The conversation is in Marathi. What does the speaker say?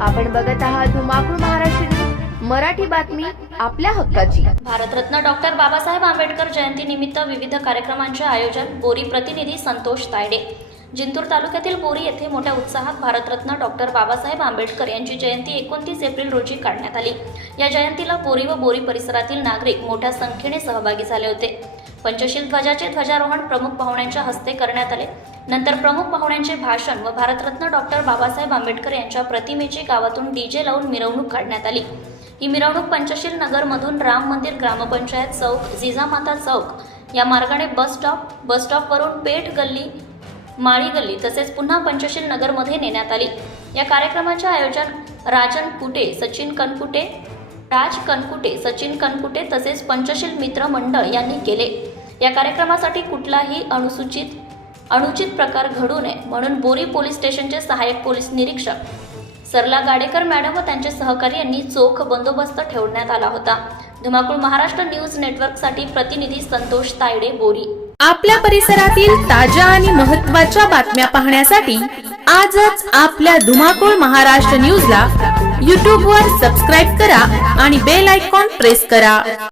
आपण बघत आहात धुमाकूळ महाराष्ट्र न्यूज, मराठी बातमी आपल्या हक्काची। भारतरत्न डॉक्टर बाबासाहेब आंबेडकर जयंती निमित्त विविध कार्यक्रमांचे आयोजन। बोरी प्रतिनिधी संतोष तायडे। जिंतूर तालुक्यातील बोरी येथे मोठ्या उत्साहात भारतरत्न डॉक्टर बाबासाहेब आंबेडकर यांची जयंती 29 एप्रिल रोजी काढण्यात आली। या जयंतीला बोरी व बोरी परिसरातील नागरिक मोठ्या संख्येने सहभागी झाले होते। पंचशील ध्वजाचे ध्वजारोहण प्रमुख पाहुण्यांच्या हस्ते करण्यात आले। नंतर प्रमुख पाहुण्यांचे भाषण व भारतरत्न डॉक्टर बाबासाहेब आंबेडकर यांच्या प्रतिमेची गावातून डीजे लावून मिरवणूक काढण्यात आली। ही मिरवणूक पंचशील नगर मधून राम मंदिर, ग्रामपंचायत चौक, जिजामाता चौक या मार्गाने बस स्टॉप वरून पेठ गल्ली, माळी गल्ली तसेच पुन्हा पंचशील नगर मध्ये नेण्यात आली। या कार्यक्रमाचे आयोजन राज कनकुटे, सचिन कनकुटे तसेच पंचशील मित्र मंडळ यांनी केले। या कार्यक्रमासाठी कुठलाही अनुचित प्रकार घडू नये म्हणून बोरी पोलीस स्टेशनचे सहाय्यक पोलीस निरीक्षक सरला गाडेकर मॅडम व त्यांचे सहकारी यांनी चोख बंदोबस्त ठेवण्यात आला होता। धुमाकूळ महाराष्ट्र न्यूज नेटवर्कसाठी प्रतिनिधी संतोष तायडे, बोरी। आपल्या परिसरातील ताज्या आणि महत्त्वाच्या बातम्या पाहण्यासाठी आजच आपल्या धुमाकूळ महाराष्ट्र न्यूजला YouTube वर सबस्क्राइब करा आणि बेल आयकॉन प्रेस करा।